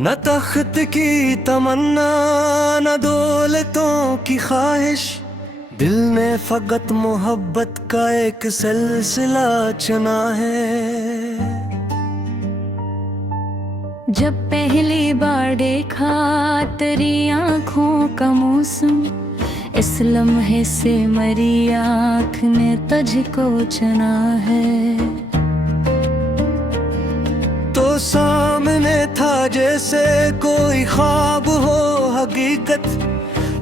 न तख्त की तमन्ना न दौलतों की ख्वाहिश, दिल ने फकत मोहब्बत का एक सिलसिला चुना है। जब पहली बार देखा तेरी आँखों का मौसम, इस लम्हे से मरी आँख ने तुझको चुना है। तो सामने था जैसे कोई ख्वाब हो हकीकत,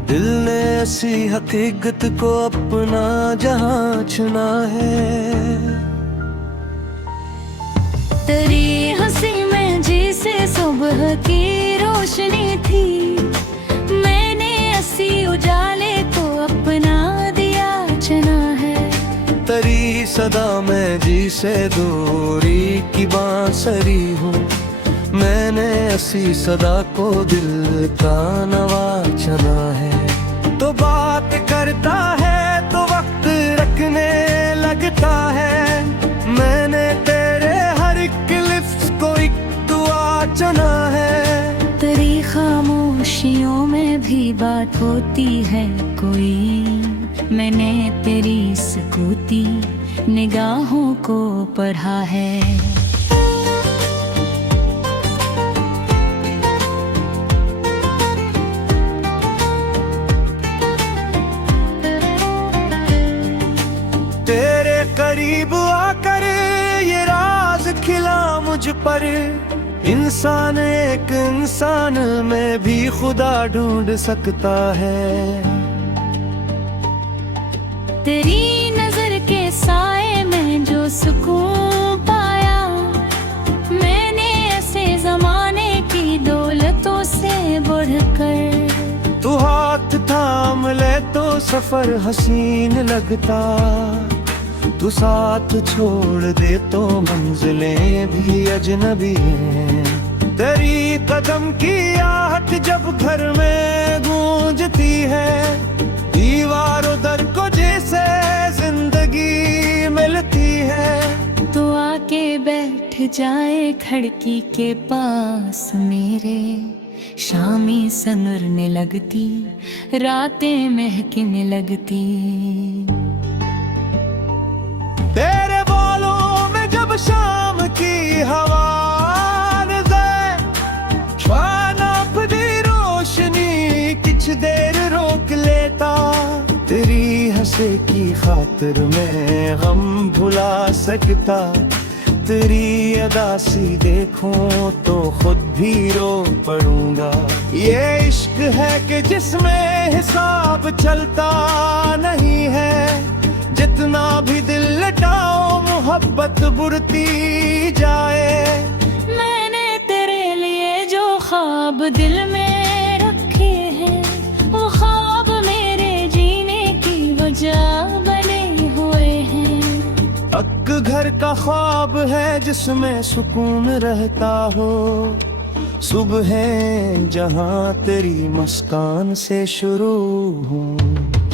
दिल ने ऐसी हकीकत को अपना जहां चुना है। तेरी हंसी में जैसे सुबह की रोशनी थी, मैंने ऐसी उजाले को अपना दिया चुना है। तेरी सदा में जी से दूरी की बांसुरी हूँ, मैंने ऐसी सदा को दिल का नवा चुना है। तो बात करता है तो वक्त रखने लगता है, मैंने तेरे हर एक लिफ्ट को एक दुआ चुना है। तेरी खामोशियों में भी बात होती है कोई, मैंने तेरी सुकूती निगाहों को पढ़ा है। तेरे करीब आकर ये राज खिला मुझ पर, इंसान एक इंसान में भी खुदा ढूंढ सकता है। तेरी नजर के साए में जो सुकून पाया, मैंने ऐसे जमाने की दौलतों से बढ़कर। तू हाथ थाम ले तो सफर हसीन लगता, तू साथ छोड़ दे तो मंजिलें भी अजनबी हैं। तेरी कदम की आहट जब घर में गूंजती है, दीवारों दर को जैसे जिंदगी मिलती है। तो आके बैठ जाए खिड़की के पास मेरे, शामी सनरने लगती, रातें महकने लगती। तेरे बालों में जब शाम की हवा अपनी रोशनी कुछ देर रोक लेता, तेरी हंसे की खातिर मैं गम भुला सकता। तेरी अदा सी देखूं तो खुद भी रो पड़ूंगा। ये इश्क है कि जिसमें हिसाब चलता नहीं है, जितना भी दिल लटाओ मोहब्बत बुढ़ती जाए। मैंने तेरे लिए जो ख्वाब दिल में रखे हैं, वो ख्वाब मेरे जीने की वजह बने हुए हैं। अक घर का ख्वाब है जिसमें सुकून रहता हो, सुबह जहां तेरी मुस्कान से शुरू हो।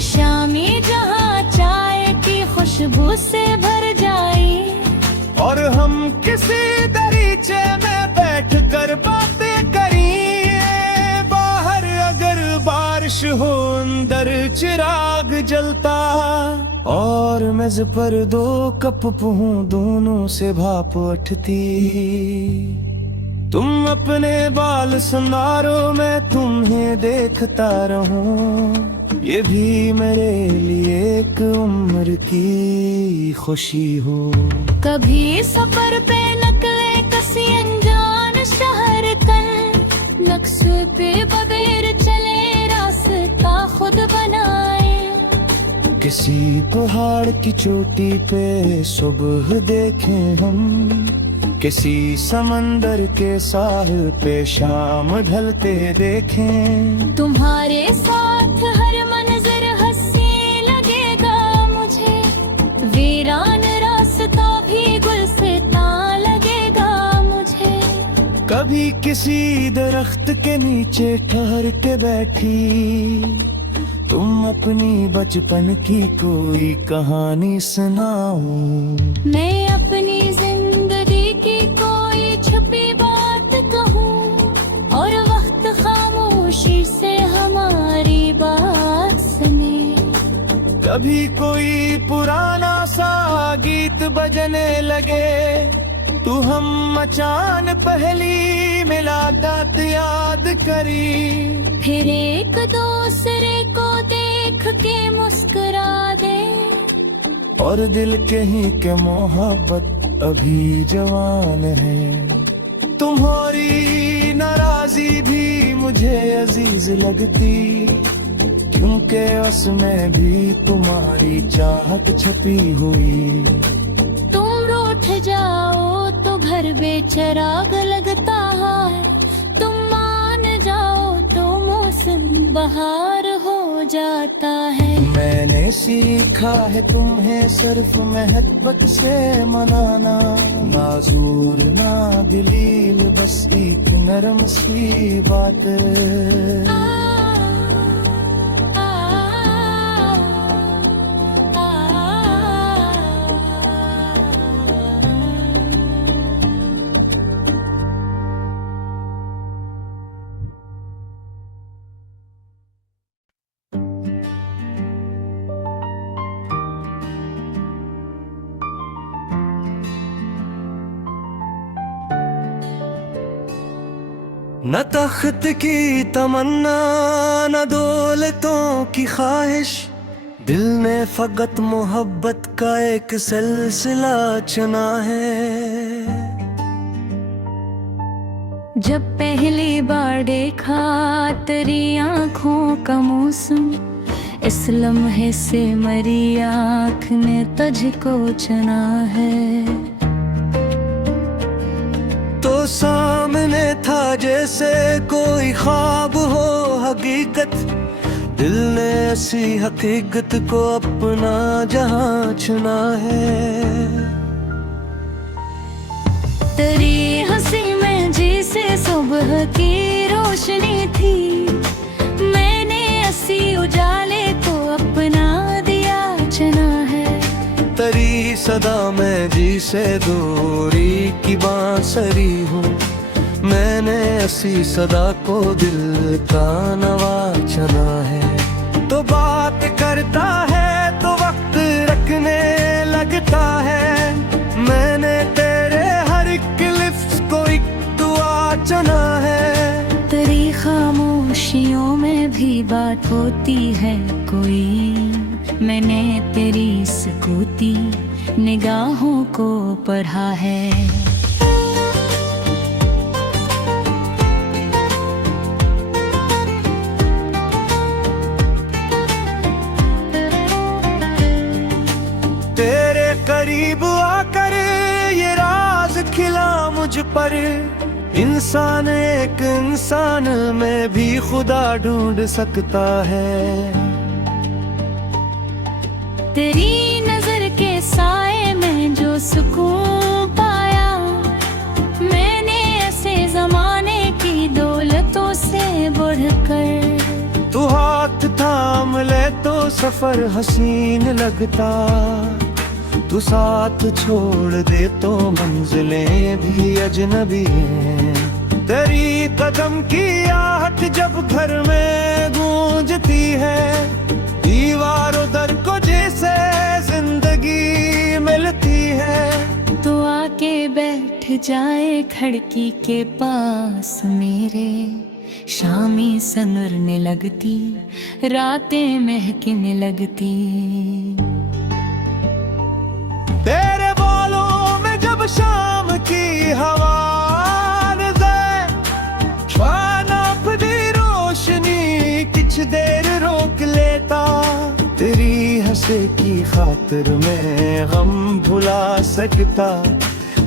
शामी जहां चाय की खुशबू से भर जाए, और हम किसी दरीचे में बैठ कर बातें करिए। बाहर अगर बारिश हो अंदर चिराग जलता, और मेज पर दो कप हूँ दोनों से भाप उठती। तुम अपने बाल संवारो मैं तुम्हें देखता रहूं, ये भी मेरे लिए एक उम्र की खुशी हो। कभी सफर पे नकले कसी अनजान शहर कल, नक्शे पे बगैर चले रास्ता खुद बनाए। किसी पहाड़ की चोटी पे सुबह देखें हम, किसी समंदर के साहिल पे शाम ढलते देखें। तुम्हारे साथ हर मंजर हंसी लगेगा मुझे, वीरान रास्ता भी गुलसिता लगेगा मुझे। कभी किसी दरख्त के नीचे ठहर के बैठी, तुम अपनी बचपन की कोई कहानी सुनाओ। मैं अपनी जिंदगी की कोई छुपी बात कहूँ, तभी कोई पुराना सा गीत बजने लगे। तू हम मचान पहली मुलाकात याद करी। फिर एक दूसरे को देख के मुस्कुरा दे। और दिल कहीं के मोहब्बत अभी जवान है। तुम्हारी नाराजी भी मुझे अजीज लगती, क्योंकि उसमें भी तुम्हारी चाहत छपी हुई। तुम रूठ जाओ तो घर बेचराग लगता है, तुम मान जाओ तो मौसम बहार हो जाता है। मैंने सीखा है तुम्हें सिर्फ मोहब्बत से मनाना, नाज़ूर ना दिलील बस एक नरम सी बात। न तख्त की तमन्ना न दौलतों की ख्वाहिश, दिल ने फकत मोहब्बत का एक सिलसिला चुना है। जब पहली बार देखा तेरी आँखों का मौसम, इस लम्हे से मरी आँख ने तुझको चुना है। तो सामने था जैसे कोई ख्वाब हो हकीकत, दिल ने ऐसी हकीकत को अपना जहां चुना है। तेरी हंसी में जैसे सुबह की रोशनी थी, मैंने ऐसी उजाले को अपना दिया चुना है। तेरी सदा में जी से दूरी की बांसुरी हूँ, मैंने ऐसी सदा को दिल का नवा चुना है। तो बात करता है तो वक्त रखने लगता है, मैंने तेरे हर एक लिफ्ट को एक दुआ चुना है। तेरी खामोशियों में भी बात होती है कोई, मैंने तेरी सुकूती निगाहों को पढ़ा है। तेरे करीब आकर ये राज खिला मुझ पर, इंसान एक इंसान में भी खुदा ढूंढ सकता है। तेरी नजर के साए में जो सुकून पाया, मैंने ऐसे जमाने की दौलतों से बढ़कर। तू हाथ थाम ले तो सफर हसीन लगता, तू साथ छोड़ दे तो मंजिलें भी अजनबी हैं। तेरी कदम की आहट जब घर में गूंजती है, दीवारों दर को जैसे जिंदगी मिलती है। तो आके बैठ जाए खिड़की के पास मेरे, शामी सनरने लगती, रातें महकने लगती। तेरे बालों में जब शाम की हवा रोशनी कुछ देर रोक लेता, तेरी हंसे की खातिर में गम भुला सकता।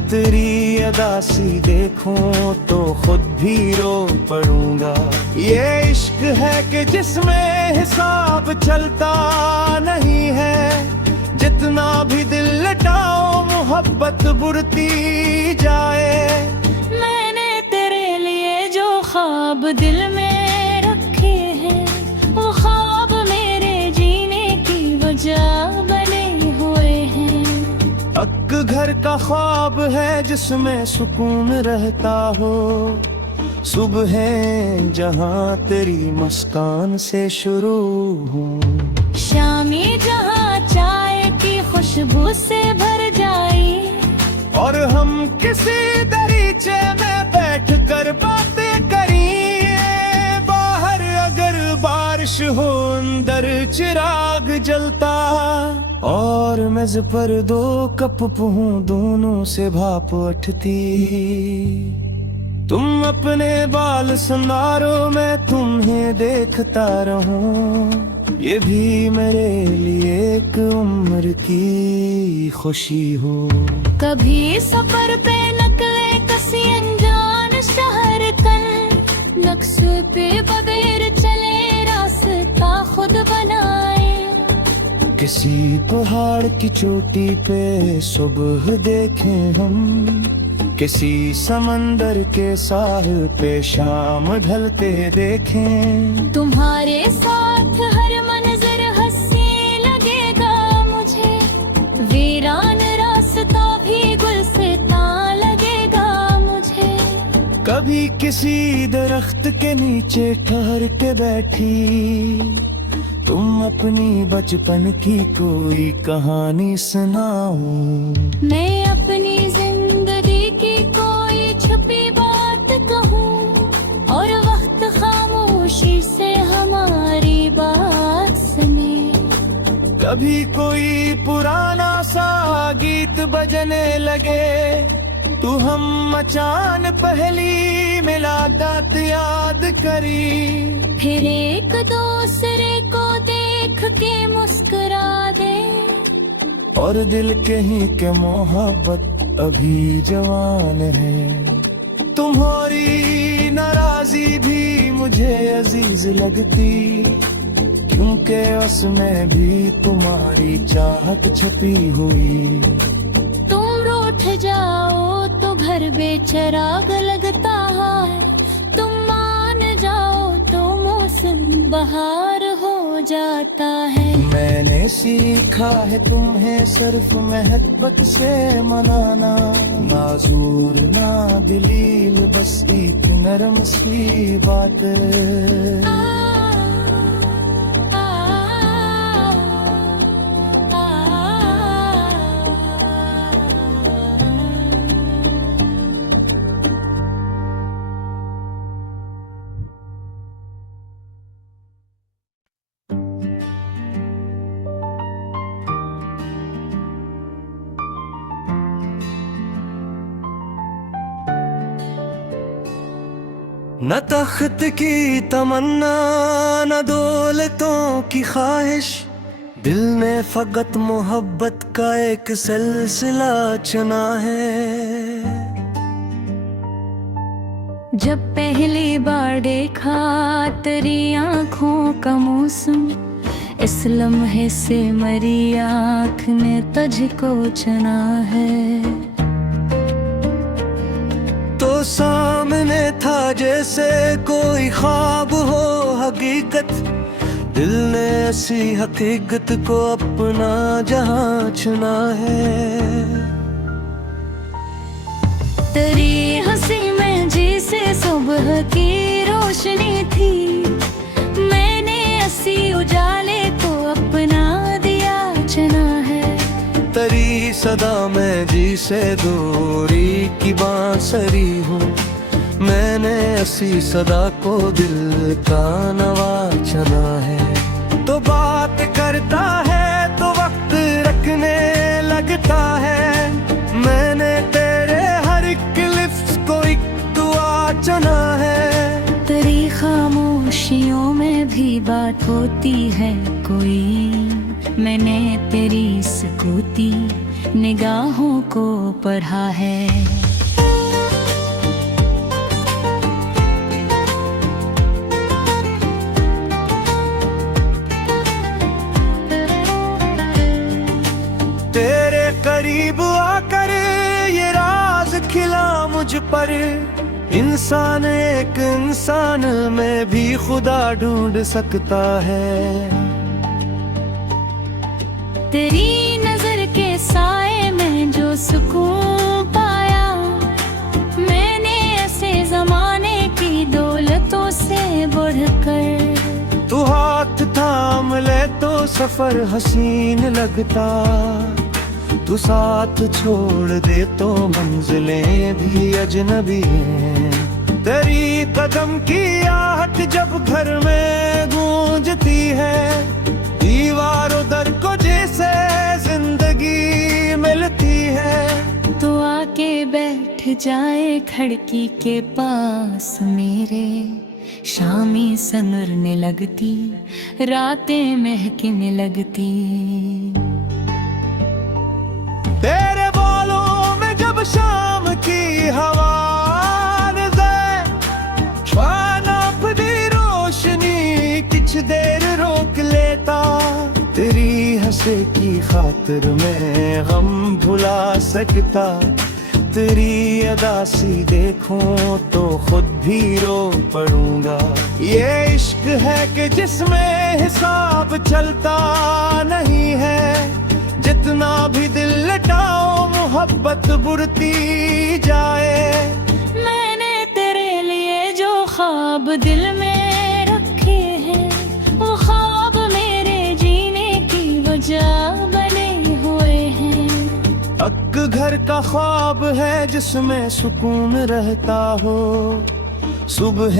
तेरी अदा सी देखूं तो खुद भी रो पड़ूंगा। ये इश्क है कि जिसमें हिसाब चलता नहीं है, जितना भी दिल लटाओ मोहब्बत बुढ़ती जाए। मैंने तेरे लिए जो ख्वाब दिल में रखे हैं, वो ख्वाब मेरे जीने की वजह बने हुए हैं। एक घर का ख्वाब है जिसमें सुकून रहता हो, सुबह जहां तेरी मुस्कान से शुरू हूँ। शामी जहां खुशबू से भर जाए। और हम किसी दरीचे में बैठ कर बातें करें। बाहर अगर बारिश हो अंदर चिराग जलता, और मेज पर 2 कप हूँ दोनों से भाप उठती। तुम अपने बाल संवारो मैं तुम्हें देखता रहूं, ये भी मेरे लिए एक उम्र की खुशी हो। कभी सफर पे नकले कसी अनजान शहर कल, नक्श पे बगैर चले रास्ता खुद बनाए। किसी पहाड़ की चोटी पे सुबह देखें हम, किसी समंदर के साहिल पे शाम ढलते देखें। तुम्हारे साथ हर मंजर हंसी लगेगा मुझे, वीरान रास्ता भी गुलसिता लगेगा मुझे। कभी किसी दरख्त के नीचे ठहर के बैठी, तुम अपनी बचपन की कोई कहानी सुनाओ। मैं अपनी जिंदगी की कोई छुपी बात कहूँ, और वक्त खामोशी से हमारी बात सुने। कभी कोई पुराना सा गीत बजने लगे, तू हम अचान पहली मुलाकात याद करी। फिर एक दूसरे को देख के मुस्कुरा दे, और दिल कहीं के मोहब्बत अभी जवान है। तुम्हारी नाराजी भी मुझे अजीज लगती, क्योंकि उसमें भी तुम्हारी चाहत छपी हुई। तुम रूठ जाओ तो घर बेचराग लगता है, तुम मान जाओ तो मौसम बहार हो जाता है। मैंने सीखा है तुम्हें सिर्फ मोहब्बत से मनाना, नाज़ूर ना दिलील बस एक नरम सी बात। न तख्त की तमन्ना न दौलतों की ख्वाहिश, दिल ने फकत मोहब्बत का एक सिलसिला चुना है। जब पहली बार देखा तेरी आँखों का मौसम, इस लम्हे से मरी आँख ने तुझको चुना है। तो सामने था जैसे कोई ख्वाब हो हकीकत, दिल ने ऐसी हकीकत को अपना जहां चुना है। तेरी हंसी में जैसे सुबह की रोशनी थी, मैंने ऐसी उजाले को अपना दिया चुना है। तेरी सदा में जी से दूरी की बांसुरी हूँ, मैंने ऐसी सदा को दिल का नवा चुना है। तो बात करता है तो वक्त रखने लगता है, मैंने तेरे हर एक लिफ्ट को एक दुआ चुना है। तेरी खामोशियों में भी बात होती है कोई, मैंने तेरी सुकूती निगाहों को पढ़ा है। तेरे करीब आकर ये राज खिला मुझ पर, इंसान एक इंसान में भी खुदा ढूंढ सकता है। तेरी नजर के साए में जो सुकून पाया, मैंने ऐसे जमाने की दौलतों से बढ़कर। तू हाथ थाम ले तो सफर हसीन लगता, तू साथ छोड़ दे तो मंजिलें भी अजनबी हैं। तेरी कदम की आहट जब घर में गूंजती है, दीवारों दर को जैसे जिंदगी मिलती है। तो आके बैठ जाए खिड़की के पास मेरे, शामी सनरने लगती, रातें महकने लगती। तेरे बालों में जब शाम की हवा नापदी रोशनी किछ देर रोक लेता। तेरी हंसे की खातिर मैं गम भुला सकता। तेरी अदा सी देखूं तो खुद भी रो पड़ूंगा। ये इश्क है कि जिसमें हिसाब चलता नहीं है, जितना भी दिल लटाओ मोहब्बत बुढ़ती जाए। मैंने तेरे लिए जो ख्वाब दिल में रखे हैं, वो ख्वाब मेरे जीने की वजह बने हुए हैं। एक घर का ख्वाब है जिसमें सुकून रहता हो, सुबह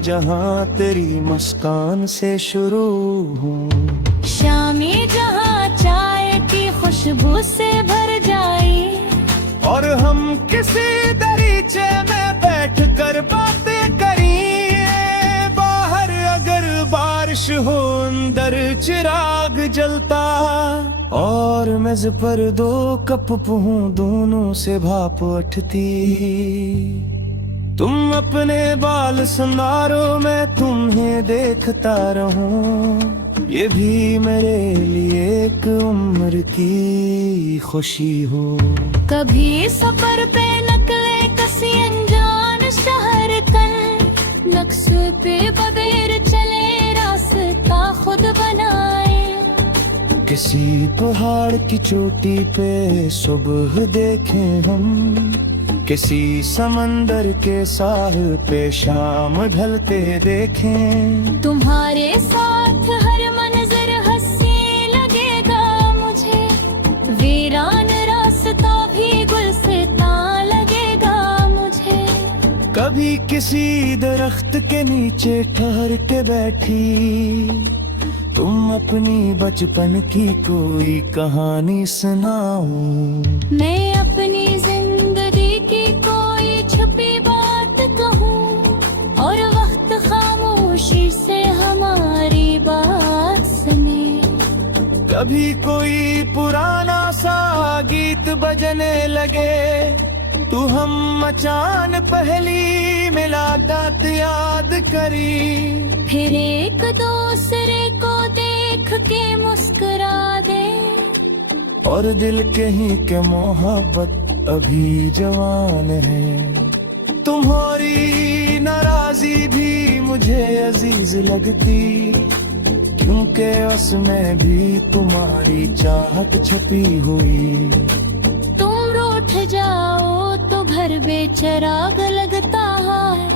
जहां तेरी मुस्कान से शुरू हो, शामी जहां चाय की खुशबू से भर जाए, और हम किसी दरीचे में बैठकर बातें करिए। बाहर अगर बारिश हो अंदर चिराग जलता, और मेज पर दो कप हूँ दोनों से भाप उठती। तुम अपने बाल संवारो मैं तुम्हें देखता रहूं, ये भी मेरे लिए एक उम्र की खुशी हो। कभी सफर पे नकले कसी अनजान शहर कल, नक्श पे बगैर चले रास्ता खुद बनाए। किसी पहाड़ की चोटी पे सुबह देखें हम, किसी समंदर के साहिल पे शाम ढलते देखें। तुम्हारे साथ हर मंजर हंसी लगेगा मुझे, वीरान रास्ता भी गुलसिता लगेगा मुझे। कभी किसी दरख्त के नीचे ठहर के बैठी, तुम अपनी बचपन की कोई कहानी सुनाओ। मैं अपनी जिंदगी की कोई छुपी बात कहूँ, और वक्त खामोशी से हमारी बात सुने। कभी कोई पुराना सा गीत बजने लगे, तू हम मचान पहली मुलाकात याद करी। फिर एक दूसरे को देख के मुस्कुरा दे, और दिल कहीं के मोहब्बत अभी जवान है। तुम्हारी नाराजी भी मुझे अजीज लगती, क्योंकि उसमें भी तुम्हारी चाहत छपी हुई। तुम रूठ जाओ तो घर बेचराग लगता है,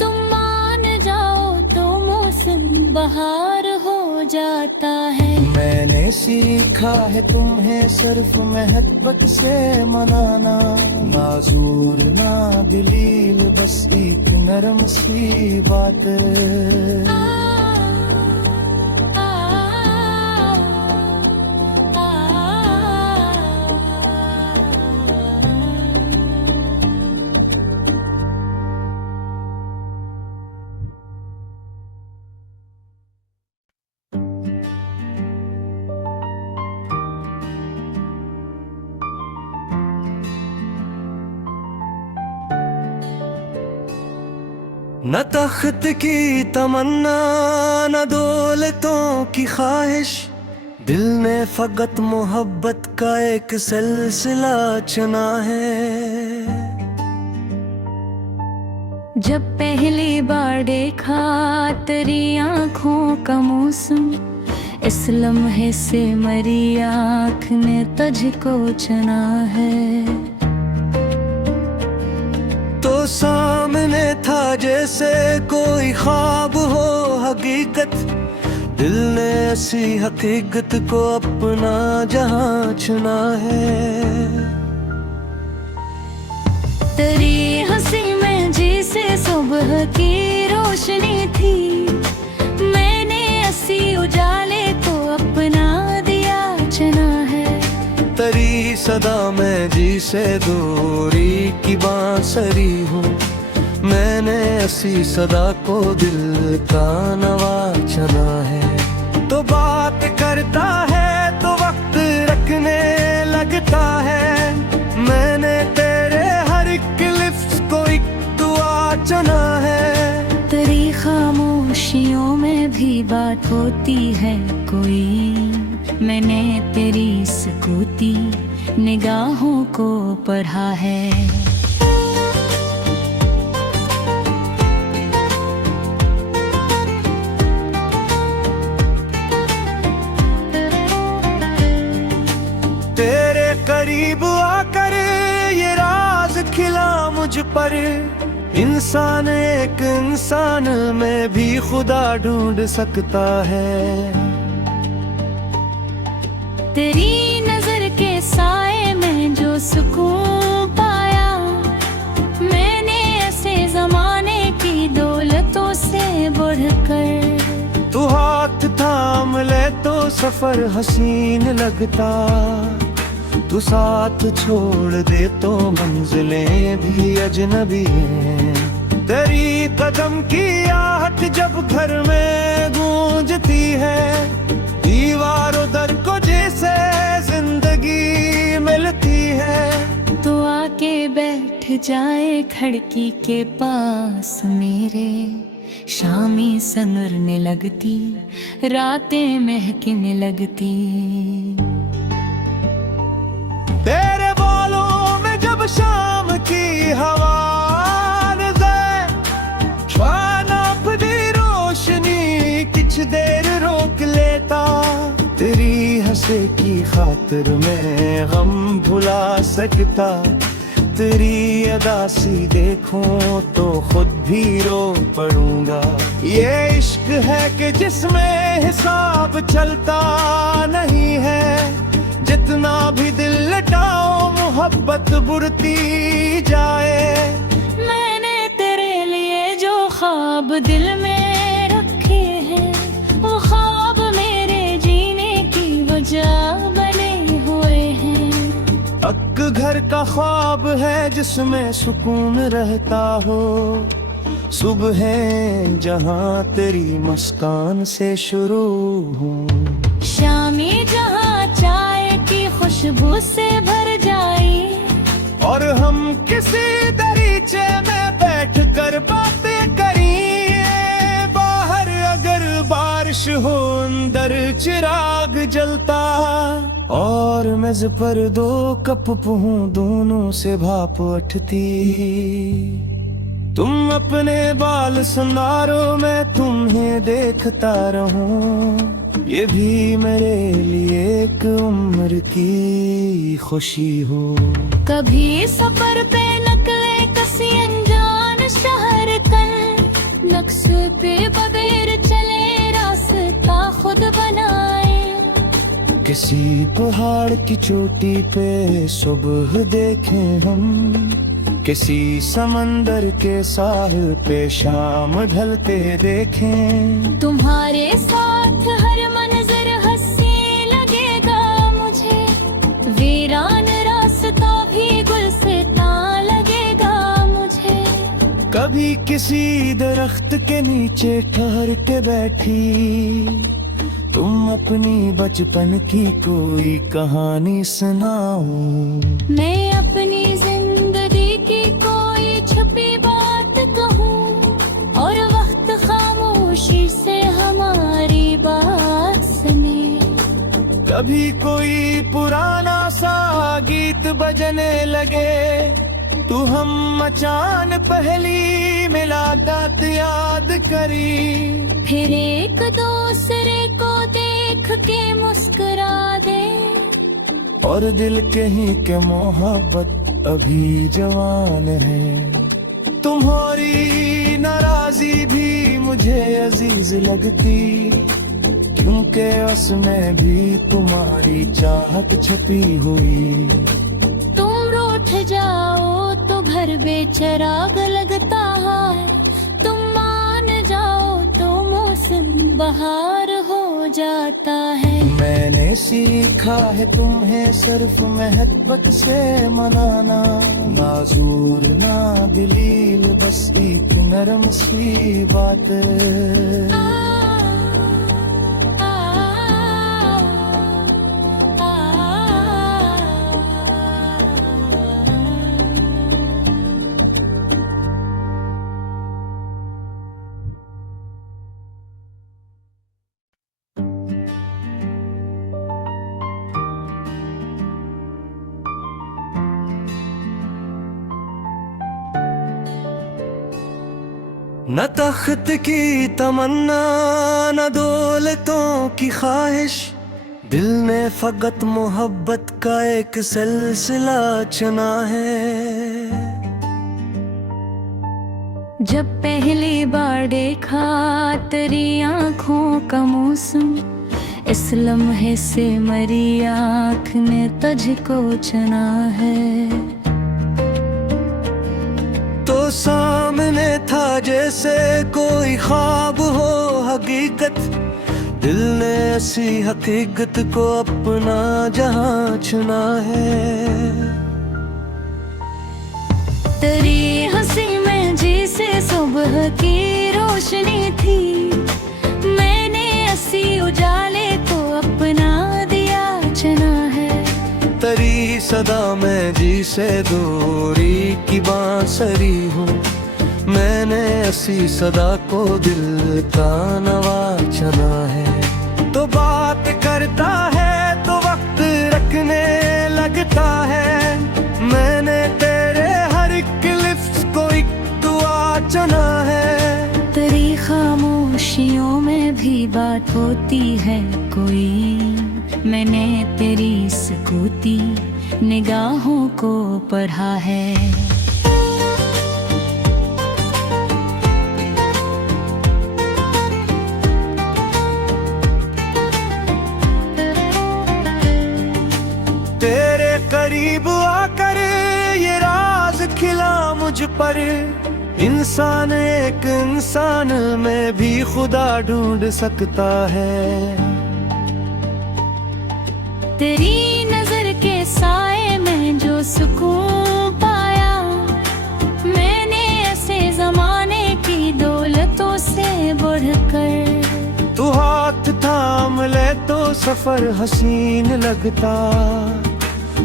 तुम मान जाओ तो मौसम बहार हो जाता है। मैंने सीखा है तुम्हें सिर्फ मोहब्बत से मनाना, नाज़ूर ना दिलील बस एक नरम सी बात। न तख्त की तमन्ना न दौलतों की ख्वाहिश, दिल ने फकत मोहब्बत का एक सिलसिला चुना है। जब पहली बार देखा तेरी आँखों का मौसम, इस लम्हे से मरी आँख ने तुझको चुना है। तो सामने था जैसे कोई ख्वाब हो हकीकत, दिल ने ऐसी हकीकत को अपना जहां चुना है। तेरी हंसी में जैसे सुबह की रोशनी थी, मैंने ऐसी उजाले को अपना दिया चुना है। तेरी सदा में जी से दूरी की बांसुरी हूँ, मैंने ऐसी सदा को दिल का नवा चुना है। तो बात करता है तो वक्त रखने लगता है, मैंने तेरे हर एक लिफ्ट को एक दुआ चुना है। तेरी खामोशियों में भी बात होती है कोई, मैंने तेरी सुकूती निगाहों को पढ़ा है। तेरे करीब आकर ये राज खिला मुझ पर, इंसान एक इंसान में भी खुदा ढूंढ सकता है। तेरी नजर के साए में जो सुकून पाया, मैंने ऐसे जमाने की दौलतों से बढ़कर। तू हाथ थाम ले तो सफर हसीन लगता, तू साथ छोड़ दे तो मंजिलें भी अजनबी हैं। तेरी कदम की आहट जब घर में गूंजती है, दीवारों दर को जैसे जिंदगी मिलती है। तो आके बैठ जाए खिड़की के पास मेरे, शामी संवरने लगती, रातें महकने लगती। तेरे बालों में जब शाम की हवा अपनी रोशनी कुछ देर रोक लेता, तेरी हंसे की खातिर मैं गम भुला सकता। तेरी अदा सी देखूं तो खुद भी रो पड़ूंगा। ये इश्क है कि जिसमें हिसाब चलता नहीं है, जितना भी दिल लटाओ मोहब्बत बढ़ती जाए। मैंने तेरे लिए जो ख्वाब दिल में रखे हैं, वो ख्वाब मेरे जीने की वजह बने हुए हैं। अक घर का ख्वाब है जिसमें सुकून रहता हो, सुबह जहां तेरी मुस्कान से शुरू हूँ। शामी जहां चाय की खुशबू से भर जाए, और हम किसी दरीचे में बैठ कर बातें करिए। बाहर अगर बारिश हो अंदर चिराग जलता, और मेज पर दो कप हूँ दोनों से भाप उठती। तुम अपने बाल संवारो मैं तुम्हें देखता रहूं, ये भी मेरे लिए एक उम्र की खुशी हो। कभी सफर पे नकले कसी अनजान शहर कल, नक्श पे बगैर चले रास्ता खुद बनाए। किसी पहाड़ की चोटी पे सुबह देखें हम, किसी समंदर के साहिल पे शाम ढलते देखें। तुम्हारे साथ हर मंजर हंसी लगेगा मुझे, वीरान रास्ता भी गुलसिता लगेगा मुझे। कभी किसी दरख्त के नीचे ठहर के बैठी, तुम अपनी बचपन की कोई कहानी सुनाओ। मैं अपनी जिंदगी की कोई छुपी बात कहूँ, और वक्त खामोशी से हमारी बात सुने। कभी कोई पुराना सा गीत बजने लगे, तू हम अचान पहली मुलाकात याद करी। फिर एक दूसरे को देख के मुस्कुरा दे, और दिल कहीं के मोहब्बत अभी जवान है। तुम्हारी नाराजी भी मुझे अजीज लगती, उनके बस में भी तुम्हारी चाहत छुपी हुई। तुम रूठ जाओ तो घर बेचराग लगता है, तुम मान जाओ तो मौसम बहार हो जाता है। मैंने सीखा है तुम्हें सिर्फ मोहब्बत से मनाना, नाज़ूर ना दलील बस एक नरम सी बात। न तख्त की तमन्ना न दौलतों की ख्वाहिश, दिल ने फकत मोहब्बत का एक सिलसिला चुना है। जब पहली बार देखा तेरी आँखों का मौसम, इस लम्हे से मरी आँख ने तुझको चुना है। तो सामने था जैसे कोई ख्वाब हो हकीकत, दिल ने ऐसी हकीकत को अपना जहां चुना है। तेरी हंसी में जैसे सुबह की रोशनी थी, मैंने ऐसी उजाले को अपना दिया चुना है। तेरी सदा में जी से दूरी की बांसुरी हूँ, मैंने ऐसी सदा को दिल का नवा चुना है। तो बात करता है तो वक्त रखने लगता है, मैंने तेरे हर एक लिफ्ट को एक दुआ चुना है। तेरी खामोशियों में भी बात होती है कोई, मैंने तेरी सकूती निगाहों को पढ़ा है। तेरे करीब आकर ये राज खिला मुझ पर, इंसान एक इंसान में भी खुदा ढूंढ सकता है। तेरी नजर के साए में जो सुकून पाया, मैंने ऐसे जमाने की दौलतों से बढ़कर। तू हाथ थाम ले तो सफर हसीन लगता,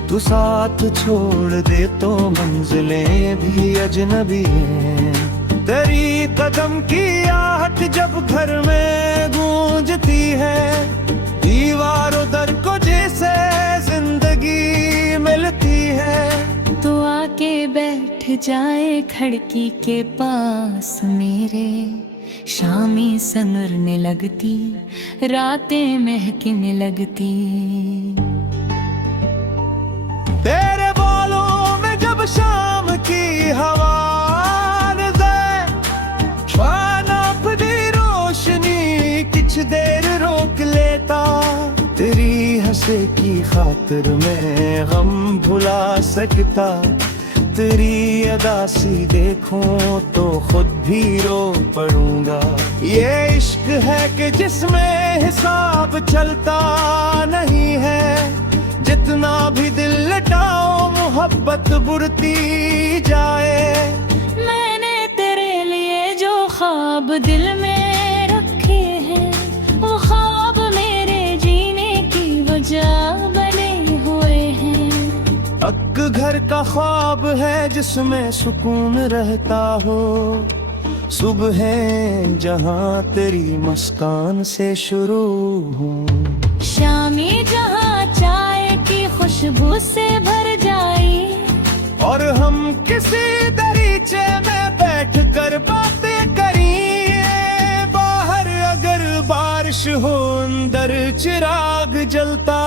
तू साथ छोड़ दे तो मंजिलें भी अजनबी हैं। तेरी कदम की आहट जब घर में गूंजती है, दीवारों दर को जैसे जिंदगी मिलती है। तो आके बैठ जाए खिड़की के पास मेरे, शामी सनरने लगती रातें महकने लगती। तेरे बालों में जब शाम की हवा अपनी रोशनी कुछ देर रोक लेता, तेरी हंसे की खातिर मैं गम भुला सकता। तेरी अदा सी देखूं तो खुद भी रो पड़ूंगा। ये इश्क है कि जिसमें हिसाब चलता नहीं है, जितना भी दिल लटाओ मोहब्बत बुढ़ती जाए। मैंने तेरे लिए जो ख्वाब दिल में रखे हैं, वो ख्वाब मेरे जीने की वजह बने हुए हैं। एक घर का ख्वाब है जिसमें सुकून रहता हो, सुबह जहां तेरी मुस्कान से शुरू हो, शामी जहां चाय की खुशबू से भर जाए, और हम किसी दरीचे में बैठ कर बातें करिए। बाहर अगर बारिश हो अंदर चिराग जलता,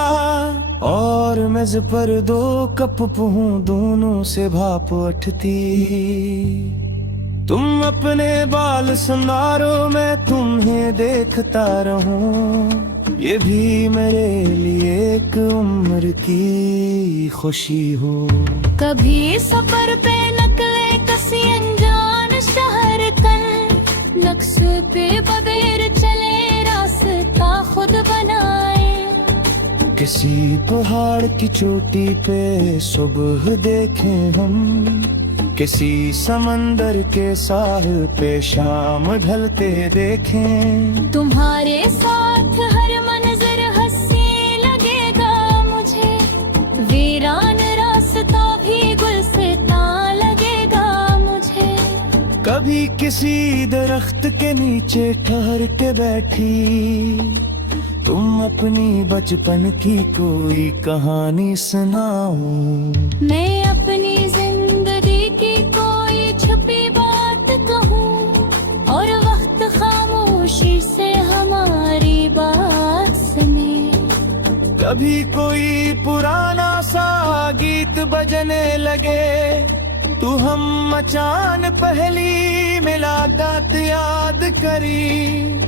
और मेज पर 2 कप हूँ दोनों से भाप उठती। तुम अपने बाल संवारो मैं तुम्हें देखता रहूं, ये भी मेरे लिए एक उम्र की खुशी हो। कभी सफर पे नकले कसी अनजान शहर कल, नक्श पे बगैर चले रास्ता खुद बनाए। किसी पहाड़ की चोटी पे सुबह देखें हम, किसी समंदर के साहिल पे शाम ढलते देखें। तुम्हारे साथ हर मंजर हंसी लगेगा मुझे, वीरान रास्ता भी गुलसिता लगेगा मुझे। कभी किसी दरख्त के नीचे ठहर के बैठी तुम अपनी बचपन की कोई कहानी सुनाओ। मैं अपनी जिंदगी की कोई छुपी बात कहूँ, और वक्त खामोशी से हमारी बात सुने। कभी कोई पुराना सा गीत बजने लगे, तू हम अचान पहली मुलाकात याद करी।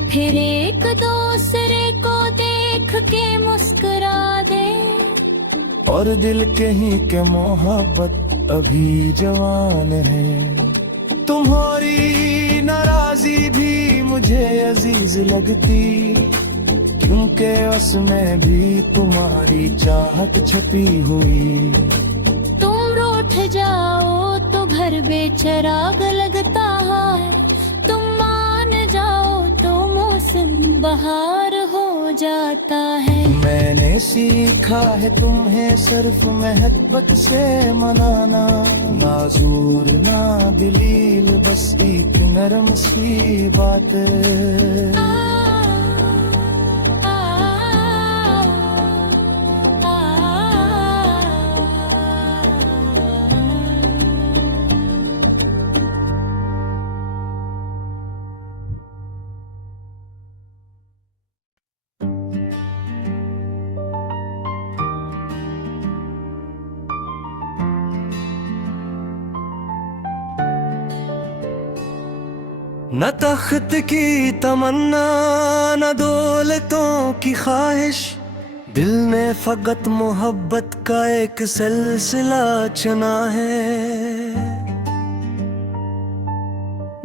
फिर एक दूसरे को देख के मुस्कुरा दे, और दिल कहीं के मोहब्बत अभी जवान है। तुम्हारी नाराजी भी मुझे अजीज लगती, क्योंकि उसमें भी तुम्हारी चाहत छपी हुई। तुम रूठ जाओ तो घर बेचराग लगता है, तुम मान जाओ तो मौसम बहार हो जाता है। मैंने सीखा है तुम्हें सिर्फ मोहब्बत से मनाना, नाज़ूर ना दिलील बस एक नरम सी बात। न तख्त की तमन्ना न दौलतों की ख्वाहिश, दिल ने फकत मोहब्बत का एक सिलसिला चुना है।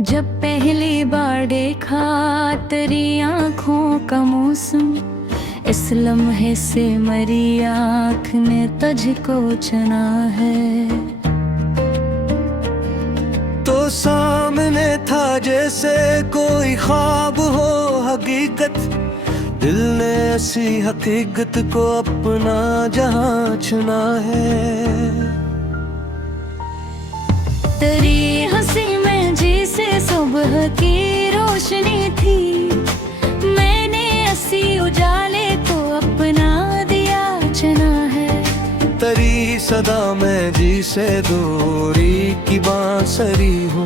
जब पहली बार देखा तेरी आँखों का मौसम, इस लम्हे से मरी आँख ने तुझको चुना है। तो सामने था जैसे कोई ख्वाब हो हकीकत, दिल ने ऐसी हकीकत को अपना जहां चुना है। तेरी हंसी में जैसे सुबह की रोशनी थी, मैंने ऐसी उजाले को अपना दिया चुना है। तेरी सदा में जी से दूरी की बांसुरी हूँ,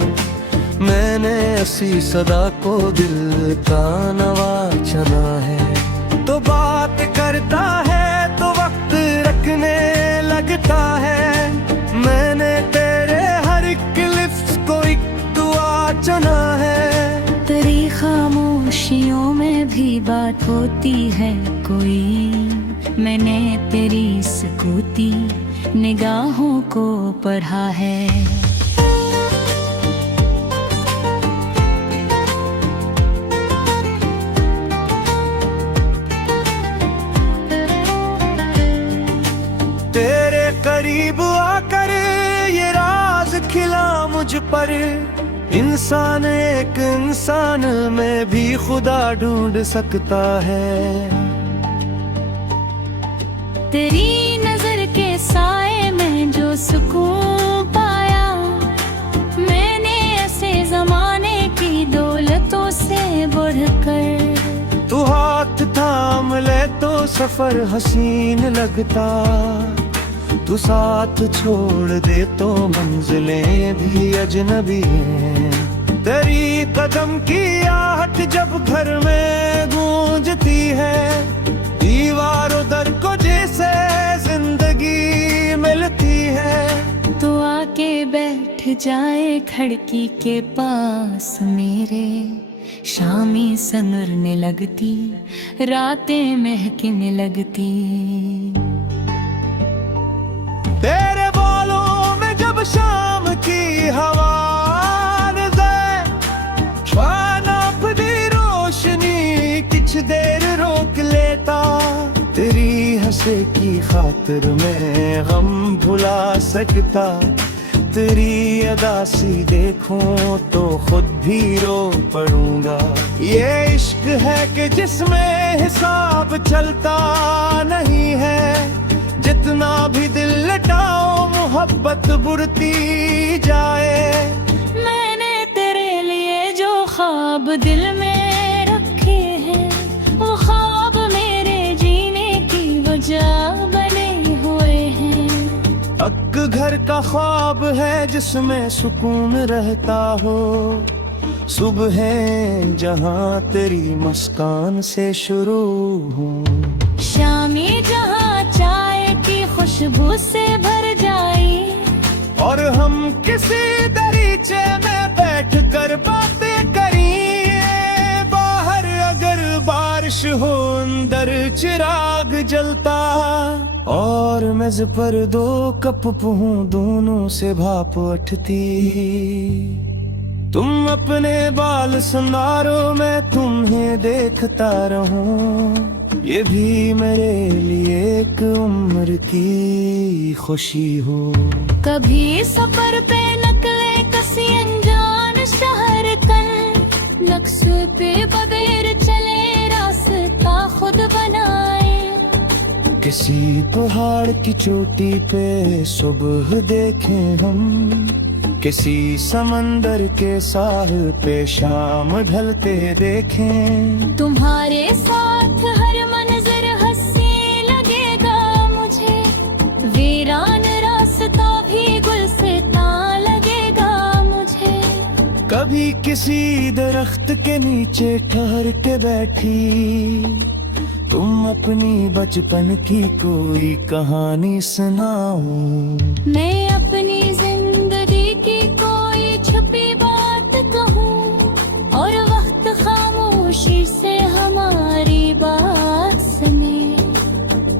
मैंने ऐसी सदा को दिल का नवा चुना है। तो बात करता है तो वक्त रखने लगता है, मैंने तेरे हर एक लिफ्ट को एक दुआ चुना है। तेरी खामोशियों में भी बात होती है कोई, मैंने तेरी सुकूती निगाहों को पढ़ा है। तेरे करीब आकर ये राज खिला मुझ पर, इंसान एक इंसान में भी खुदा ढूंढ सकता है। तेरी नजर के साए में जो सुकून पाया, मैंने ऐसे जमाने की दौलतों से बढ़कर। तू हाथ थाम ले तो सफर हसीन लगता, तू साथ छोड़ दे तो मंजिलें भी अजनबी हैं। तेरी कदम की आहट जब घर में गूंजती है, दीवारों दर को जैसे जिंदगी मिलती है। तो आके बैठ जाए खिड़की के पास मेरे, शामें सनरने लगती, रातें महकने लगती। तेरे बालों में जब शाम की हवा अपनी रोशनी कुछ देर रोक लेता। तेरी हंसे की खातिर मैं गम भुला सकता। तेरी अदा सी देखूं तो खुद भी रो पड़ूंगा। ये इश्क है कि जिसमें हिसाब चलता नहीं है। जितना भी दिल लटाओ मोहब्बत बुढ़ती जाए। मैंने तेरे लिए जो ख्वाब दिल में रखे हैं, वो ख्वाब मेरे जीने की वजह बने हुए हैं। अक घर का ख्वाब है जिसमें सुकून रहता हो। सुबह जहां तेरी मुस्कान से शुरू हो। शामी जहां चाय की खुशबू से भर जाए। और हम किसी दरीचे में बैठ कर बातें करिए। बाहर अगर बारिश हो अंदर चिराग जलता। और मेज पर दो कप हूँ दोनों से भाप उठती। तुम अपने बाल संवारो मैं तुम्हें देखता रहूं। ये भी मेरे लिए एक उम्र की खुशी हो। कभी सफर पे नकले कसी अनजान शहर कल। नक्श पे बगैर चले रास्ता खुद बनाए। किसी पहाड़ की चोटी पे सुबह देखें हम। किसी समंदर के साहिल पे शाम ढलते देखें। तुम्हारे साथ हर मंजर हंसी लगेगा मुझे। वीरान रास्ता भी गुलसिता लगेगा मुझे। कभी किसी दरख्त के नीचे ठहर के बैठी। तुम अपनी बचपन की कोई कहानी सुनाओ। मैं अपनी जिंदगी की कोई छुपी बात कहूँ। और वक्त खामोशी से हमारी बात सुने।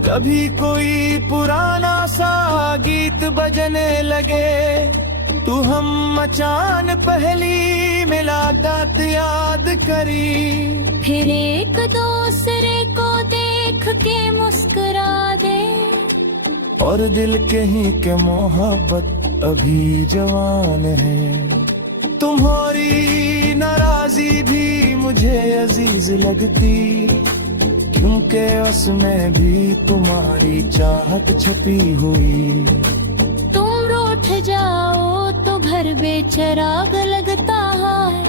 कभी कोई पुराना सा गीत बजने लगे। तू हम मचान पहली मुलाकात याद करी। फिर एक दूसरे को देख के मुस्कुरा दे। और दिल कहीं के मोहब्बत अभी जवान है। तुम्हारी नाराजी भी मुझे अजीज लगती। क्योंकि उसमें भी तुम्हारी चाहत छुपी हुई। तुम रूठ जाओ तो घर बेचराग लगता है।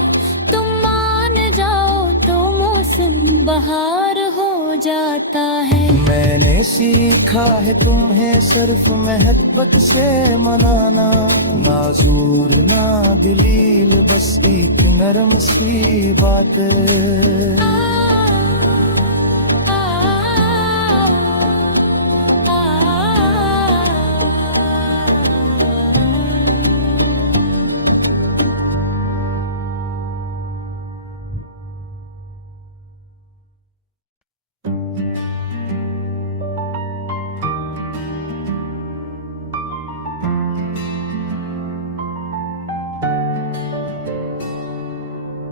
तुम मान जाओ तो मौसम बहार हो जाता है। मैंने सीखा है तुम्हें सिर्फ मोहब्बत से मनाना। नाज़ूर ना दलील बस एक नरम सी बात।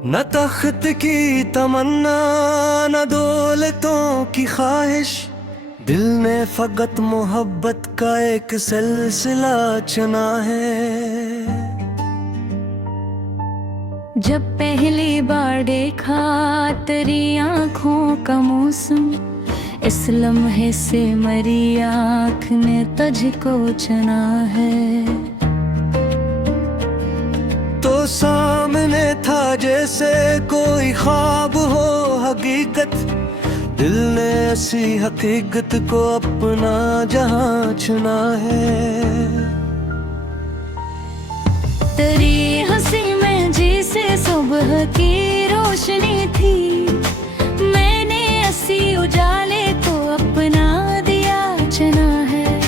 न तख्त की तमन्ना न दौलतों की ख्वाहिश। दिल ने फकत मोहब्बत का एक सिलसिला चुना है। जब पहली बार देखा तेरी आँखों का मौसम। इस लम्हे से मरी आँख ने तुझको चुना है। तो सामने था जैसे कोई ख्वाब हो हकीकत। दिल ने ऐसी हकीकत को अपना जहां चुना है। तेरी हंसी में जैसे सुबह की रोशनी थी। मैंने ऐसी उजाले को अपना दिया चुना है।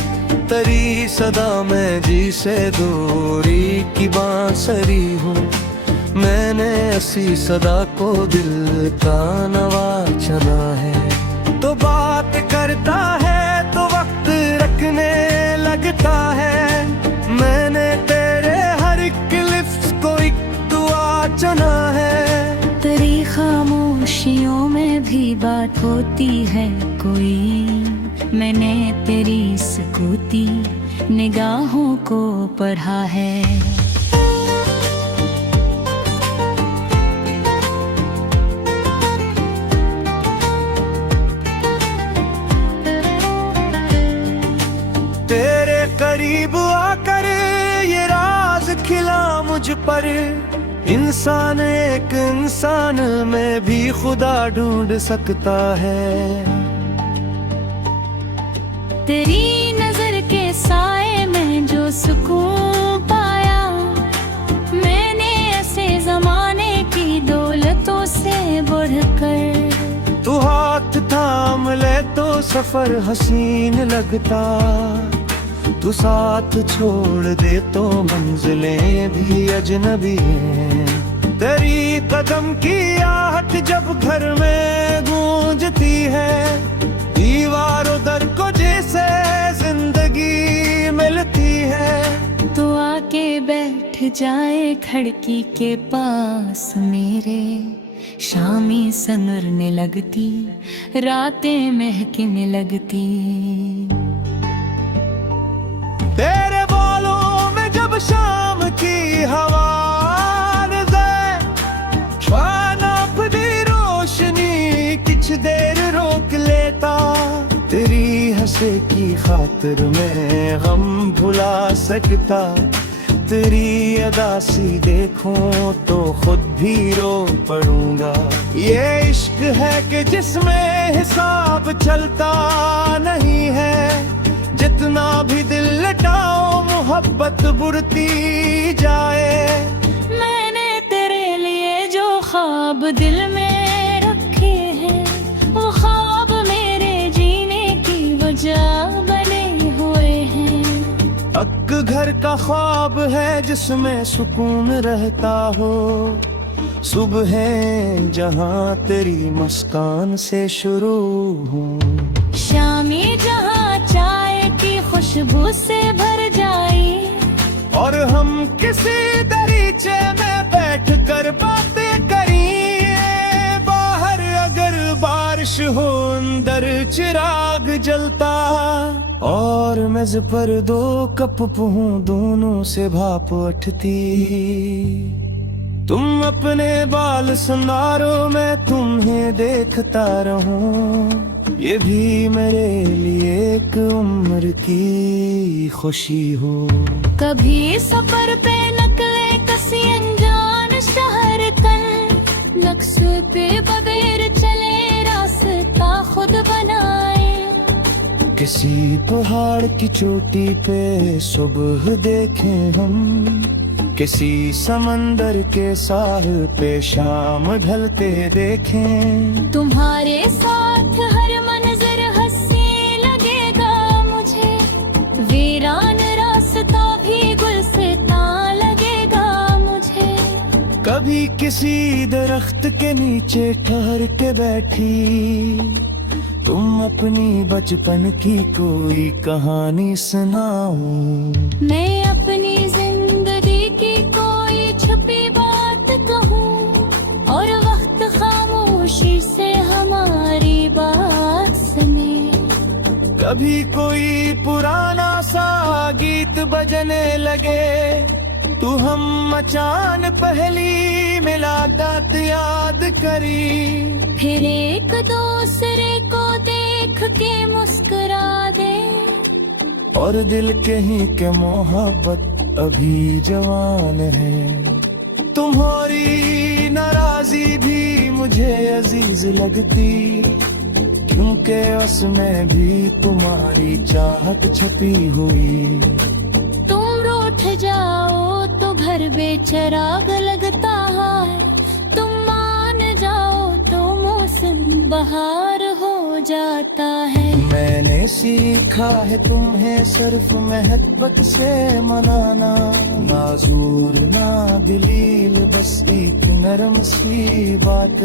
तेरी सदा में जी से दूरी की बांसुरी हूँ। मैंने ऐसी सदा को दिल का नवा चुना है। तो बात करता है तो वक्त रखने लगता है, मैंने तेरे हर एक लिफ्ट को एक दुआ चुना है। तेरी खामोशियों में भी बात होती है कोई, मैंने तेरी सुकूती निगाहों को पढ़ा है। तेरे करीब आकर ये राज खिला मुझ पर, इंसान एक इंसान में भी खुदा ढूंढ सकता है। तेरी नजर के साए में जो सुकून पाया, मैंने ऐसे जमाने की दौलतों से बढ़कर। तू हाथ थाम ले तो सफर हसीन लगता, तू साथ छोड़ दे तो मंजिलें भी अजनबी हैं। तेरी कदम की आहट जब घर में गूंजती है, दीवारों दर को जैसे जिंदगी मिलती है। तो आके बैठ जाए खिड़की के पास मेरे, शामी सनरने लगती, रातें महकने लगती। तेरे बालों में जब शाम की हवा अपनी रोशनी कुछ देर रोक लेता, तेरी हंसे की खातिर में गम भुला सकता। तेरी अदा सी देखूं तो खुद भी रो पड़ूंगा। ये इश्क है कि जिसमें हिसाब चलता नहीं है, जितना भी दिल लटाओ मोहब्बत बुढ़ती जाए। मैंने तेरे लिए जो ख्वाब दिल में रखे हैं, वो ख्वाब मेरे जीने की वजह बने हुए हैं। एक घर का ख्वाब है जिसमें सुकून रहता हो, सुबह जहां तेरी मुस्कान से शुरू हो, शामी जहां चाय की खुशबू से भर जाए, और हम किसी दरीचे में बैठकर बातें करिए। बाहर अगर बारिश हो अंदर चिराग जलता, और मेज पर दो कप हूँ दोनों से भाप उठती। तुम अपने बाल संवारो मैं तुम्हें देखता रहूं, ये भी मेरे लिए एक उम्र की खुशी हो। कभी सफर पे नकले कसी अनजान शहर कल, नक्श पे बगैर चले रास्ता खुद बनाए। किसी पहाड़ की चोटी पे सुबह देखें हम, किसी समंदर के साहिल पे शाम ढलते देखें। तुम्हारे साथ हर मंजर हंसी लगेगा मुझे, वीरान रास्ता भी गुलसिता लगेगा मुझे। कभी किसी दरख्त के नीचे ठहर के बैठी, तुम अपनी बचपन की कोई कहानी सुनाओ। मैं अपनी जिंदगी की कोई छुपी बात कहूँ, और वक्त खामोशी से हमारी बात सुने। कभी कोई पुराना सा गीत बजने लगे, तू हम अचान पहली मुलाकात याद करी। फिर एक दूसरे को देख के मुस्कुरा दे, और दिल कहीं के मोहब्बत अभी जवान है। तुम्हारी नाराजी भी मुझे अजीज लगती, क्योंकि उसमें भी तुम्हारी चाहत छपी हुई। तुम रूठ जाओ तो घर बेचराग लगता है, तुम मान जाओ तो मौसम बहार हो जाता है। मैंने सीखा है तुम्हें सिर्फ मोहब्बत से मनाना, नाज़ूर ना दलील बस एक नरम सी बात।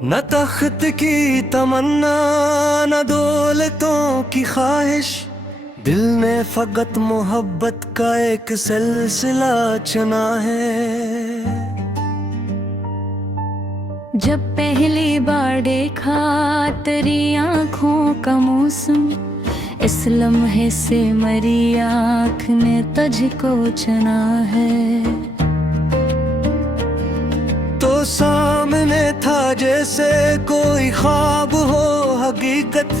न तख्त की तमन्ना न दौलतों की ख्वाहिश, दिल ने फकत मोहब्बत का एक सिलसिला चुना है। जब पहली बार देखा तेरी आँखों का मौसम, इस लम्हे से मरी आँख ने तुझको चुना है। तो सामने था जैसे कोई ख्वाब हो हकीकत,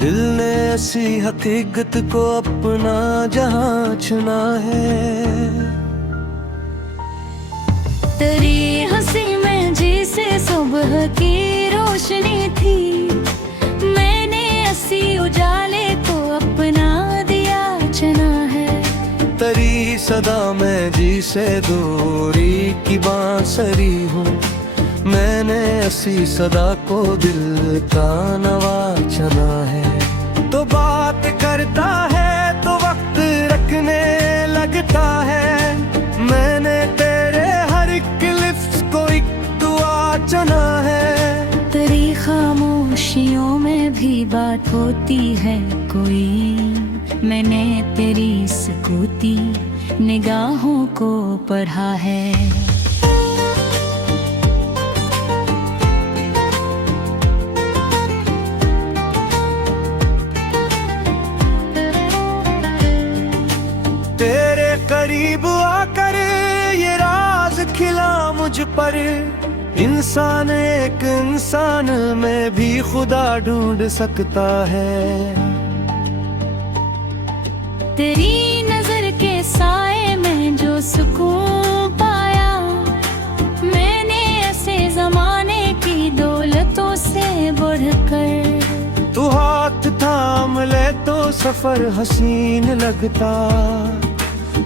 दिल ने ऐसी हकीकत को अपना जहां चुना है। तेरी हंसी में जैसे सुबह की रोशनी थी, मैंने ऐसी उजाले को अपना दिया चुना है। तेरी सदा में जी से दूरी की बांसुरी हूँ, मैंने ऐसी सदा को दिल का नवा चुना है। तो बात करता है तो वक्त रखने लगता है, मैंने तेरे हर एक लिफ्ट को एक दुआ चुना है। तेरी खामोशियों में भी बात होती है कोई, मैंने तेरी सुकूती निगाहों को पढ़ा है। तेरे करीब आकर ये राज खिला मुझ पर, इंसान एक इंसान में भी खुदा ढूंढ सकता है। तेरी नजर के साए में जो सुकून पाया, मैंने ऐसे जमाने की दौलतों से बढ़कर। तू हाथ थाम ले तो सफर हसीन लगता,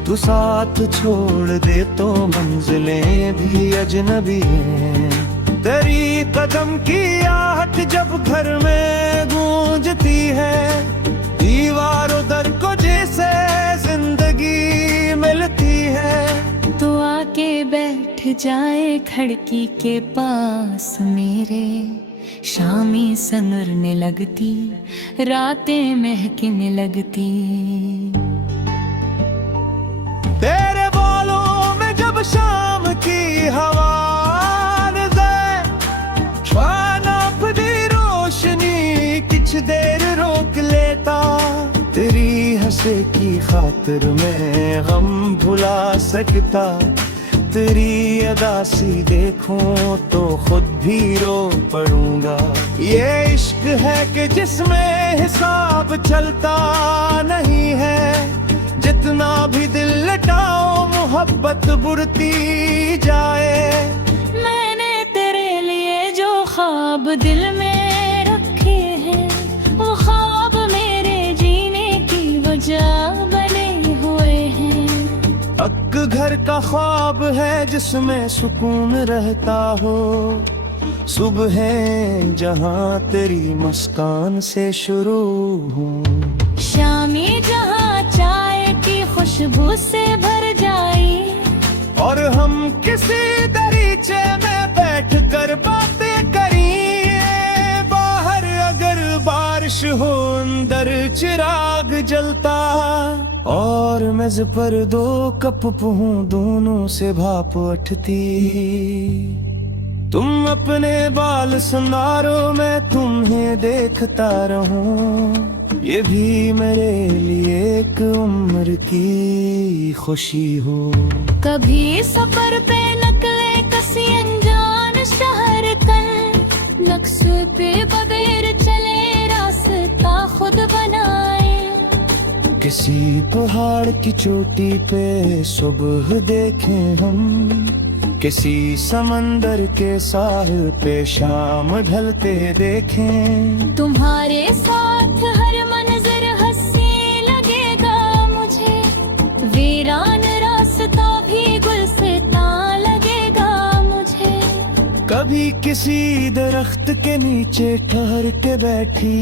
तू साथ छोड़ दे तो मंजिलें भी अजनबी हैं। तेरी कदम की आहट जब घर में गूंजती है, दीवारों दर को जैसे जिंदगी मिलती है। तो आके बैठ जाए खिड़की के पास मेरे, शामी संगरने लगती रातें महकने लगती। तेरे बालों में जब शाम की हवा दी रोशनी किछ देर रोक लेता, तेरी हंसे की खातिर मैं गम भुला सकता। तेरी अदा सी देखूं तो खुद भी रो पड़ूंगा। ये इश्क है कि जिसमें हिसाब चलता नहीं है, जितना भी दिल लटाओ मोहब्बत बुढ़ती जाए। मैंने तेरे लिए जो ख्वाब दिल में रखे हैं, वो ख्वाब मेरे जीने की वजह बने हुए हैं। एक घर का ख्वाब है जिसमें सुकून रहता हो, सुबह जहां तेरी मुस्कान से शुरू हो, शामी जहां चाय की खुशबू से भर जाए, और हम किसी दरीचे में बैठकर बातें करिए। बाहर अगर बारिश हो अंदर चिराग जलता, और मेज पर दो कप हूँ दोनों से भाप उठती। तुम अपने बाल संवारो मैं तुम्हें देखता रहूं, ये भी मेरे लिए एक उम्र की खुशी हो। कभी सफर पे नकले कसी अनजान शहर कल, नक्श पे बगैर चले रास्ता खुद बनाए। किसी पहाड़ की चोटी पे सुबह देखें हम, किसी समंदर के साहिल पे शाम ढलते देखें। तुम्हारे साथ हर मंजर हंसी लगेगा मुझे, वीरान रास्ता भी गुलसिता लगेगा मुझे। कभी किसी दरख्त के नीचे ठहर के बैठी,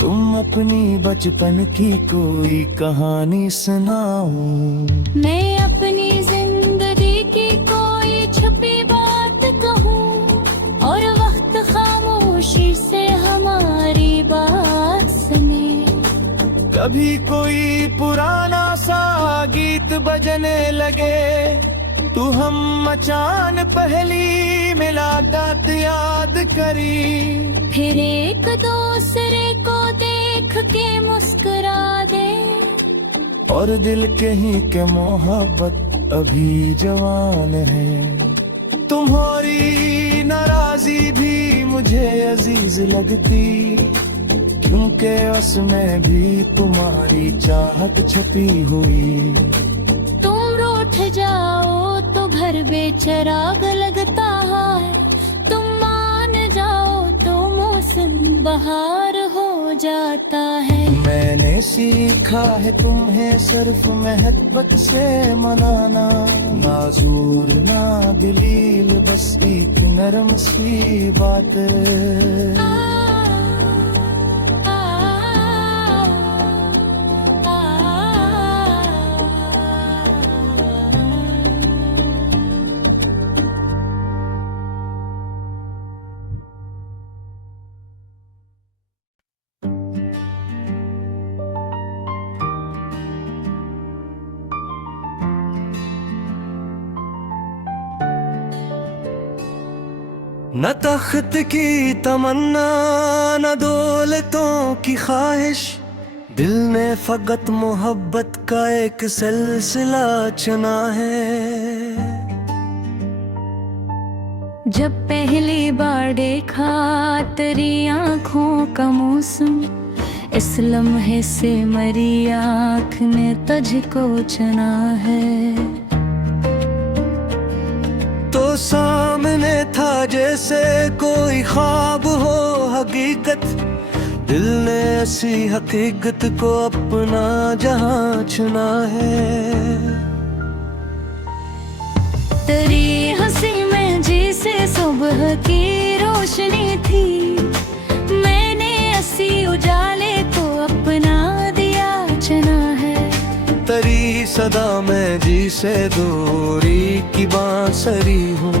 तुम अपनी बचपन की कोई कहानी सुनाओ। मैं अपनी जिंदगी की कोई छुपी बात कहूँ, और वक्त खामोशी से हमारी बात सुने। कभी कोई पुराना सा गीत बजने लगे, तू हम मचान पहली मुलाकात याद करी। फिर एक दूसरे को देख के मुस्कुरा दे, और दिल कहीं के मोहब्बत अभी जवान है। तुम्हारी नाराजी भी मुझे अजीज लगती, क्योंकि उसमें भी तुम्हारी चाहत छपी हुई। तुम रूठ जाओ तो घर बेचराग लगता है, तुम मान जाओ तो मौसम बहार हो जाता है। मैंने सीखा है तुम्हें सिर्फ मोहब्बत से मनाना, नाज़ूर ना दलील बस एक नरम सी बात। न तख्त की तमन्ना न दौलतों की ख्वाहिश, दिल ने फकत मोहब्बत का एक सिलसिला चुना है। जब पहली बार देखा तेरी आँखों का मौसम, इस लम्हे से मरी आँख ने तुझको चुना है। तो सामने था जैसे कोई ख्वाब हो हकीकत, दिल ने ऐसी हकीकत को अपना जहां चुना है। तेरी हंसी में जैसे सुबह की रोशनी थी, मैंने ऐसी उजाले को अपना दिया चुना है। तेरी सदा में जी से दूरी की बांसुरी हूँ,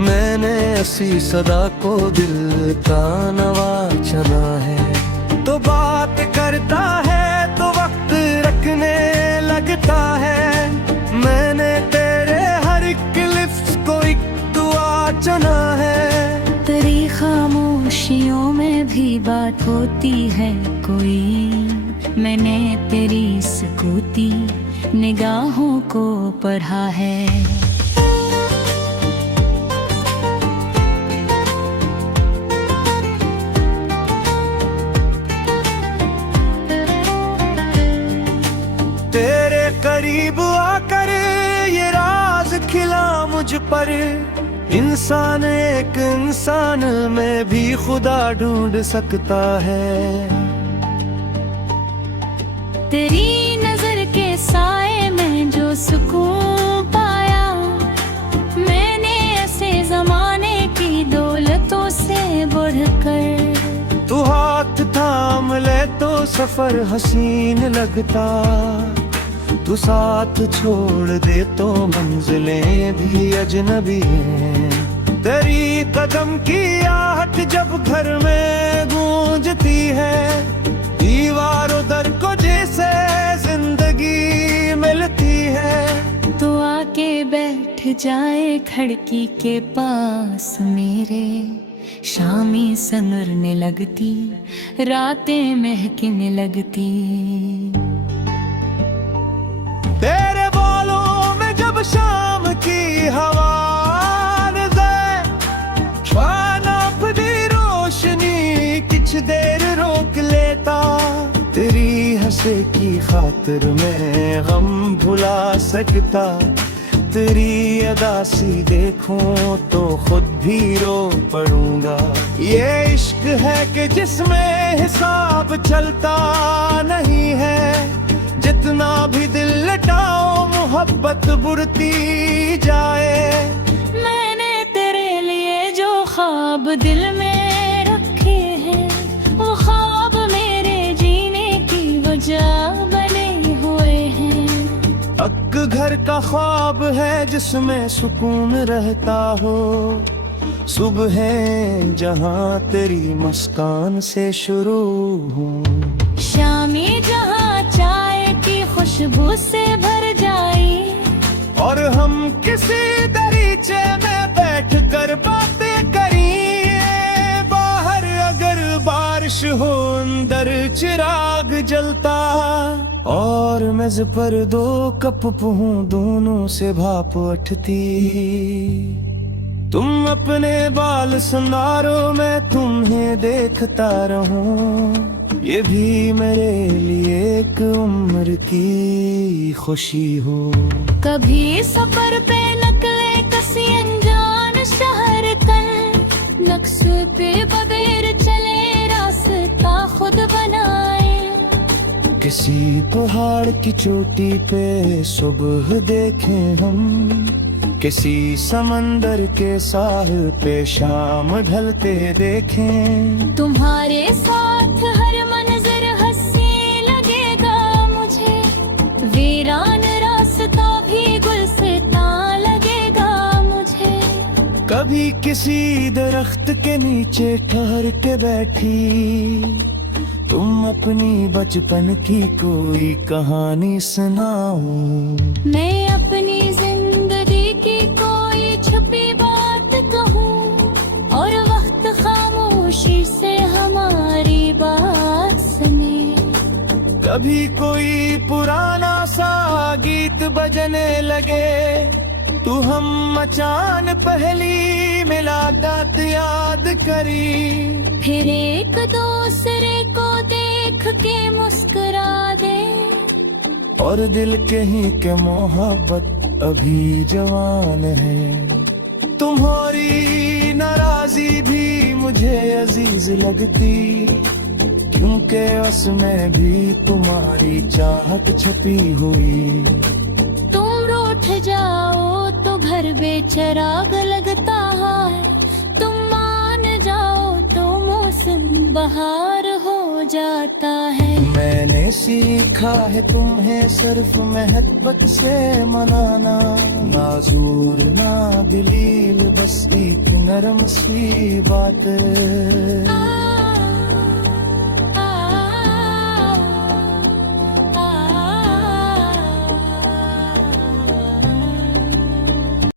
मैंने ऐसी सदा को दिल का नवा चुना है। तो बात करता है तो वक्त रखने लगता है, मैंने तेरे हर एक लिफ्ट को एक दुआ चुना है। तेरी खामोशियों में भी बात होती है कोई, मैंने तेरी सुकूती निगाहों को पढ़ा है। तेरे करीब आकर ये राज खिला मुझ पर, इंसान एक इंसान में भी खुदा ढूंढ सकता है। तेरी नजर के साए में जो सुकून पाया, मैंने ऐसे जमाने की दौलतों से बढ़कर। तू हाथ थाम ले तो सफर हसीन लगता, तू साथ छोड़ दे तो मंजिलें भी अजनबी हैं। तेरी कदम की आहट जब घर में गूंजती है, दीवारों दर को जैसे जिंदगी मिलती है। तो आके बैठ जाए खिड़की के पास मेरे, शामी संवरने लगती, रातें महकने लगती। तेरे बालों में जब शाम की हवा रोशनी कुछ देर रोक लेता, तेरी से की खातिर मैं गम भुला सकता। तेरी अदासी देखूं तो खुद भी रो पड़ूंगा। ये इश्क है कि जिसमें हिसाब चलता नहीं है, जितना भी दिल लटाओ मोहब्बत बुढ़ती जाए। मैंने तेरे लिए जो ख्वाब दिल में रखे हैं, वो ख्वाब मेरे जीने की वजह बने हुए हैं। एक घर का ख्वाब है जिसमें सुकून रहता हो, सुबह जहां तेरी मुस्कान से शुरू हो। शामी जहाँ चाय की खुशबू से भर जाए, और हम किसी दरीचे में बैठ कर बातें करिए। बाहर अगर बारिश हो अंदर चिराग जलता, और मेज पर दो कप हूँ दोनों से भाप उठती। तुम अपने बाल संवारो मैं तुम्हें देखता रहूं, ये भी मेरे लिए एक उम्र की खुशी हो। कभी सफर पे नकले कसी अनजान शहर कल, नक्श पे बगैर चले रास्ता खुद बनाए। किसी पहाड़ की चोटी पे सुबह देखें हम, किसी समंदर के साहिल पे शाम ढलते देखें। तुम्हारे साथ हर मंजर हंसी लगेगा मुझे, वीरान रास्ता भी गुलसिता लगेगा मुझे। कभी किसी दरख्त के नीचे ठहर के बैठी, तुम अपनी बचपन की कोई कहानी सुनाओ। मैं अपनी जिंदगी की कोई छुपी बात कहूँ, और वक्त खामोशी से हमारी बात सुने। कभी कोई पुराना सा गीत बजने लगे, तू हम अचान पहली मुलाकात याद करी। फिर एक दूसरे को देख के मुस्कुरा दे, और दिल कहीं के मोहब्बत अभी जवान है। तुम्हारी नाराजी भी मुझे अजीज लगती, क्योंकि उसमें भी तुम्हारी चाहत छुपी हुई। तुम रूठ जाओ तो घर बेचराग लगता है, तुम मान जाओ तो मौसम बहार हो जाता है। मैंने सीखा है तुम्हें सिर्फ मोहब्बत से मनाना, नाज़ूर ना दलील बस एक नरम सी बात।